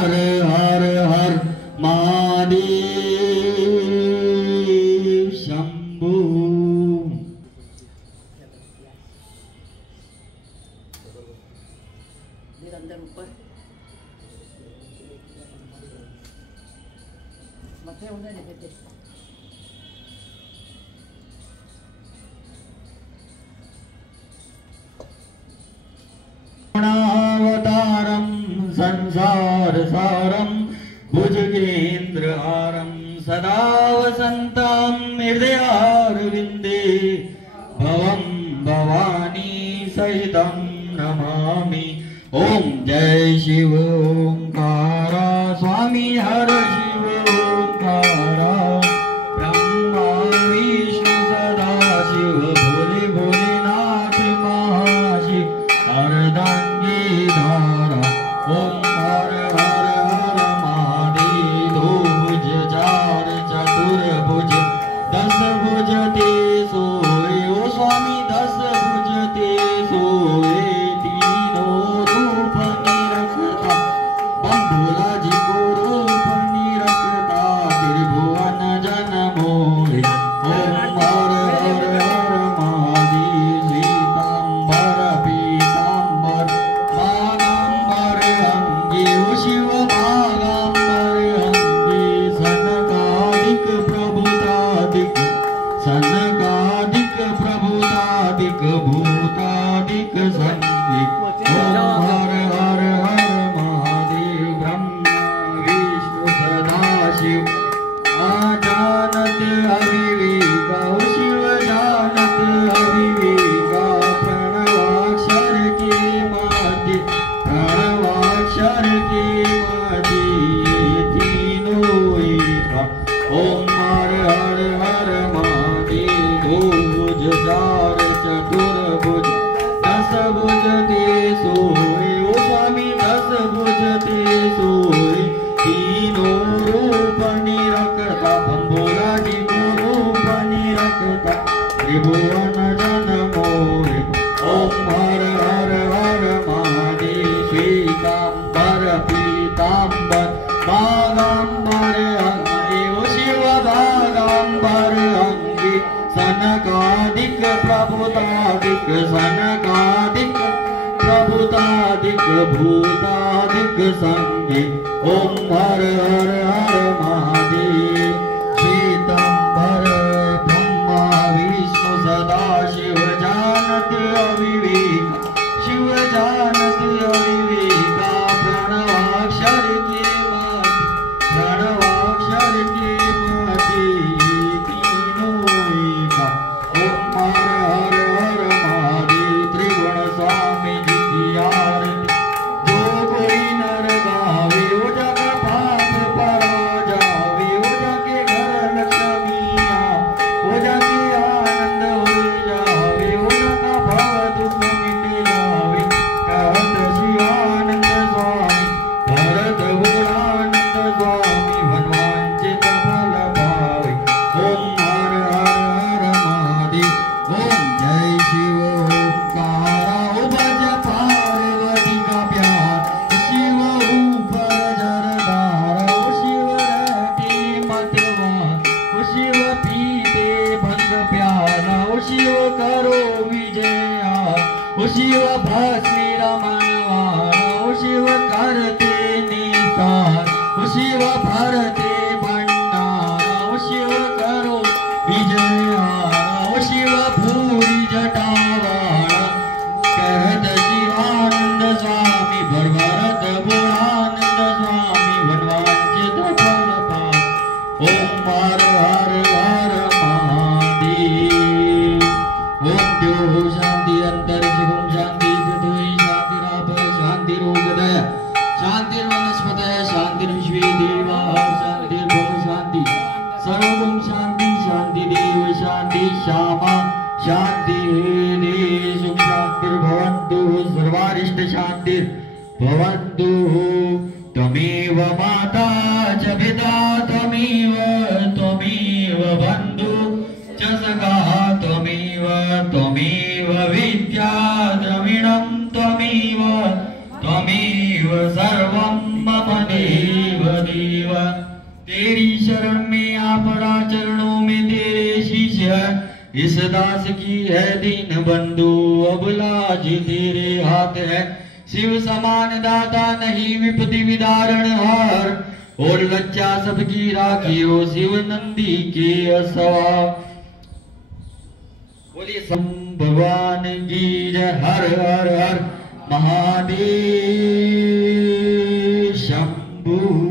हर हर हर महादेव शंभू। अवतारम संसार सारम भुजगेन्द्रहारम सदा वसन्तं हृदयारविन्दे भवं भवानी सहितं नमामि। ओम जय शिव ओंकारा स्वामी हर शिव ओंकारा ब्रह्मा विष्णु सदा शिव भोले भोलेनाथ महाशिव अर्धांगी धारा। ओम हर हर हर महादेव। दो भुज चार चतुर्भुज दस भुज ते सोए ओ स्वामी दस भुज ते सोए। तीनों रूप निरखता बंबुला जी को रूप निरखता त्रिभुवन जन मोहे। ओम हर हर हर महादेव। श्वेतांबर पीतांबर बागांबर अंगी ओ शिव बागांबर अंगी। सनकादिक प्रभुतादिक सनकादिक प्रभुतादिक भूतादिक संगी। ओम हर हर हर महादेव। ब्रह्मा विष्णु सदाशिव अजानत अविवेका ओ शिव जानत अविवेका। प्रणवाक्षर के मध्य प्रणवाक्षर के मध्य तीनों एका। ओम हर हर हर महादेव। दो भुज चार चतुर्भुज दस भुज ते सोए ओ स्वामी दस भुज ते सोए। तीनों रूप निरखता बंबोला जी को रूप निरखता त्रिभुवन जन मोहे। ओम हर हर हर महादेव। श्वेतांबर पीतांबर बागांबर अंगी ओ शिव बागांबर अंगी। सनकादिक प्रभुतादिक सनकादिक प्रभुतादिक भूतादिक संगे। ओम हर हर हर महादेव। श्वेतांबर ब्रह्मा विष्णु सदा शिव जानत अविवेका शिव जानत अविवेका। प्रणवाक्षर के मध्य प्रणवाक्षर के मध्य तीनों एका। ओम हर हर हर महादेव। त्रिगुण स्वामी जी की आरती जो कोई नर गावे ओ जग पाप परा जावे। ओ जाके घर लक्ष्मी ओ जाके आनंद हो जावे। ओ जगा भव दुख मिटे लावे। कहत शिवानंद स्वामी भरत भोलानंद स्वामी वनवांचित फल पावे। ओम हर हर हर महादेव। ओम जय शिव ओंकारा ओ भज पार्वती का प्यार। शिव ऊपर जरदार ओ शिव रहते मतवान ओ शिव पीते भंग प्याला ओ शिव करो विजया ओ शिव भस्मी रमणवाना ओ शिव करते निकार ओ शिव भरते भंडारा ओ शिव करो विजया ओ शिव भूरि जटावाड़ा। कहत शिवानंद स्वामी भरभरत भोलानंद स्वामी वनवांचित फल पावे। ओम हर हर हर महादेव। ओम द्यो शांति अंतरिक्ष ओम शांति पृथ्वी शांतिराप शांतिरोगदय शांतिर्वनस्पतय शांतिर्विश्वे देवाः शांतिर्भुव शांति सर्वं शांति शांति देव शांति श्यामा शांति देशु शांतिर्भवन्तु सर्वारिष्ट शांतिर्भवन्तु। त्वमेव माता च पिता त्वमेव बन्धु च सखा त्वमेव विद्या द्रविणं त्वमेव सर्वं मम देव देव। तेरी शरण में आ पड़ा चरणों में तेरे शिष्य, इस दास की है दीन बंधु अब लाज तेरे हाथ है। शिव समान दाता नहीं विपत्ति विदारण हार, और लज्जा सबकी राखियो शिव नंदी के असवा। बोलिए भगवान की जय। हर हर हर महादेव शंभु।